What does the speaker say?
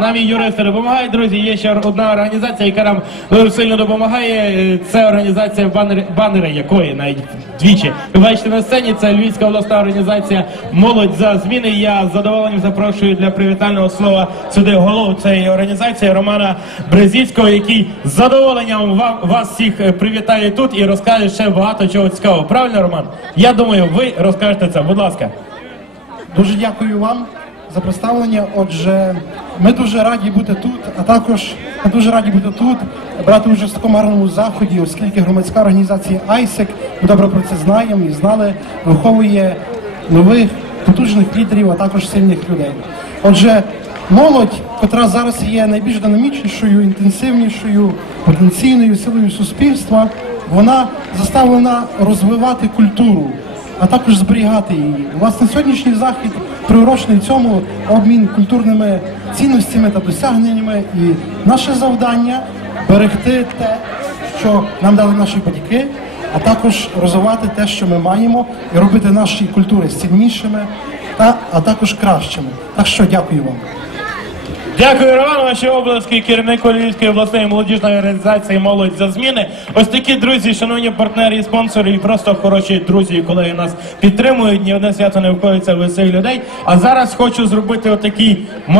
Нам і юристи допомагають, друзі. Є ще одна організація, яка нам дуже сильно допомагає. Е, Це організація банери, банери якої навіть двічі. Ви бачите на сцені. Це Львівська обласна організація Молодь за зміни. Я з задоволенням запрошую для привітального слова сюди голову цієї організації Романа Брезіцького, який з задоволенням вам вас всіх е, привітає тут і розкаже ще багато чого цікавого. Правильно, Роман? Я думаю, ви розкажете це. Будь ласка. Дуже дякую вам за представлення. Отже, ми дуже раді бути тут, а також ми дуже раді бути тут, брати участь в такому гарному заході, оскільки громадська організація ISEC, ми добре про це знаємо і знали, виховує нових потужних лідерів, а також сильних людей. Отже, молодь, котра зараз є найбільш динамічнішою, інтенсивнішою, потенційною силою суспільства, вона заставлена розвивати культуру а також зберігати її. Власне, сьогоднішній захід приурочений цьому обмін культурними цінностями та досягненнями. І наше завдання берегти те, що нам дали наші батьки, а також розвивати те, що ми маємо, і робити наші культури сильнішими, та а також кращими. Так що дякую вам. Дякую, Роман. Ваші обласки, керівнику Львівської обласної молодіжної організації Молодь за зміни. Ось такі друзі, шановні партнери і спонсори, і просто хороші друзі, і колеги нас підтримують. Ні одне свято не вкоїться в цих людей. А зараз хочу зробити отакий маленький.